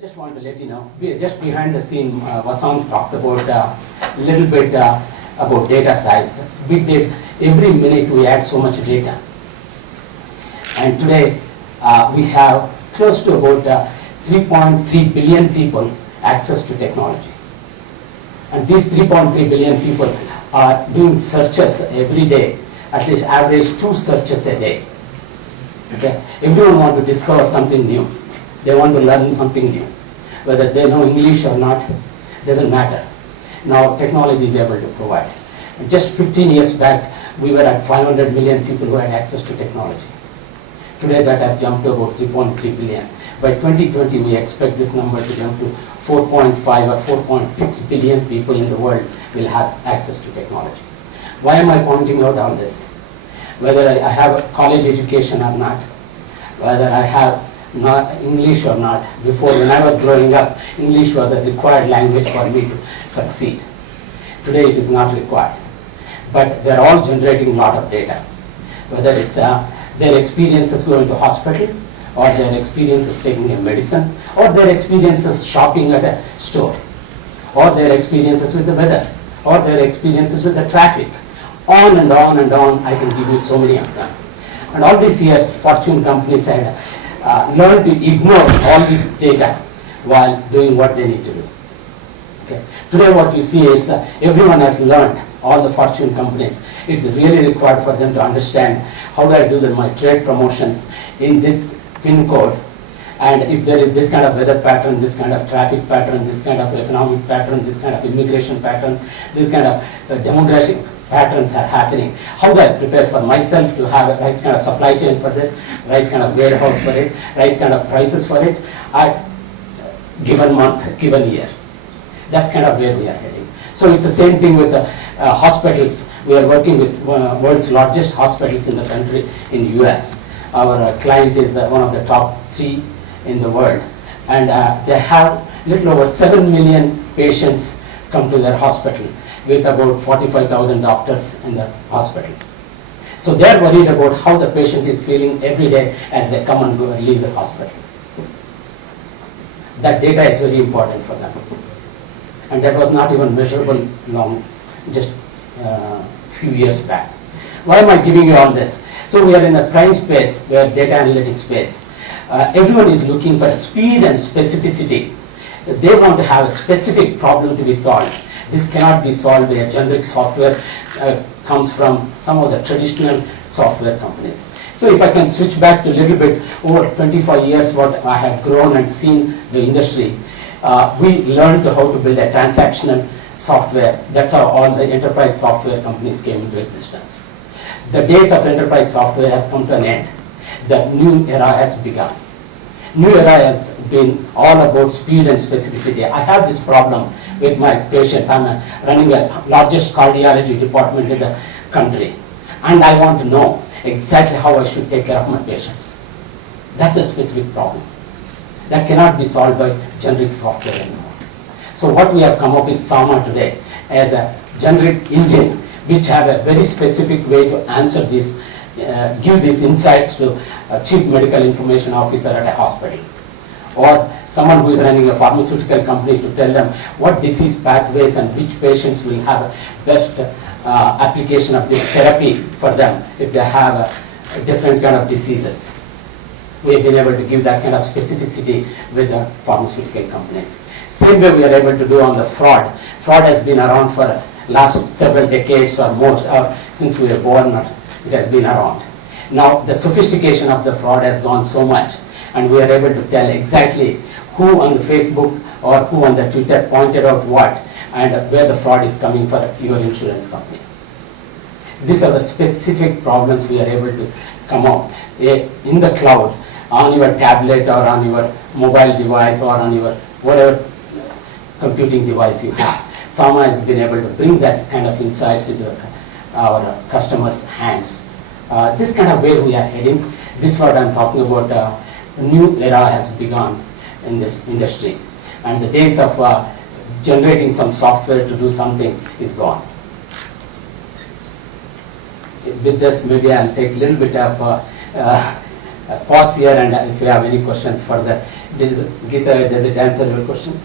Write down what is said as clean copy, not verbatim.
just want to let you know, just behind the scene, Vasant talked about a little bit about data size. We did, every minute we add so much data. And today we have close to about 3.3 billion people access to technology. And these 3.3 billion people are doing searches every day, at least average 2 searches a day. Okay? Everyone wants to discover something new. They want to learn something new. Whether they know English or not, doesn't matter. Now technology is able to provide. And just 15 years back, we were at 500 million people who had access to technology. Today that has jumped to about 3.3 billion. By 2020, we expect this number to jump to 4.5 or 4.6 billion people in the world will have access to technology. Why am I pointing out all this? Whether I have a college education or not, whether I have not English or not. Before, when I was growing up, English was a required language for me to succeed. Today it is not required. But they're all generating a lot of data. Whether it's their experiences going to hospital, or their experiences taking a medicine, or their experiences shopping at a store, or their experiences with the weather, or their experiences with the traffic. On and on and on, I can give you so many of them. And all these years, Fortune companies had learned to ignore all this data while doing what they need to do. Okay. Today what you see is everyone has learned, all the Fortune companies, it's really required for them to understand how do I do my trade promotions in this pin code, and if there is this kind of weather pattern, this kind of traffic pattern, this kind of economic pattern, this kind of immigration pattern, this kind of demographic patterns are happening. How do I prepare for myself to have a right kind of supply chain for this, right kind of warehouse for it, right kind of prices for it at given month, given year. That's kind of where we are heading. So it's the same thing with the hospitals. We are working with world's largest hospitals in the country in US. Our client is one of the top 3 in the world. And they have little over 7 million patients come to their hospital, with about 45,000 doctors in the hospital. So they are worried about how the patient is feeling every day as they come and go and leave the hospital. That data is very important for them. And that was not even measurable long, just a few years back. Why am I giving you all this? So we are in a prime space, we are data analytics space. Everyone is looking for speed and specificity. They want to have a specific problem to be solved. This cannot be solved by a generic software comes from some of the traditional software companies. So if I can switch back to a little bit, over 25 years what I have grown and seen the industry, we learned how to build a transactional software. That's how all the enterprise software companies came into existence. The days of enterprise software has come to an end. The new era has begun. New era has been all about speed and specificity. I have this problem with my patients. I'm running the largest cardiology department in the country. And I want to know exactly how I should take care of my patients. That's a specific problem. That cannot be solved by generic software anymore. So what we have come up with SAMA today as a generic engine, which have a very specific way to answer this, give these insights to a chief medical information officer at a hospital, or someone who is running a pharmaceutical company to tell them what disease pathways and which patients will have best application of this therapy for them if they have different kind of diseases. We have been able to give that kind of specificity with the pharmaceutical companies. Same way we are able to do on the fraud. Fraud has been around for last several decades or more, since we were born, it has been around. Now the sophistication of the fraud has gone so much, and we are able to tell exactly who on the Facebook or who on the Twitter pointed out what, and where the fraud is coming for your insurance company. These are the specific problems we are able to come up in the cloud, on your tablet or on your mobile device or on your whatever computing device you have. SAMA has been able to bring that kind of insights into our customers' hands. This kind of where we are heading, this is what I'm talking about. A new era has begun in this industry, and the days of generating some software to do something is gone. With this, maybe I'll take a little bit of pause here, and if you have any questions further, Geeta, does it answer your question?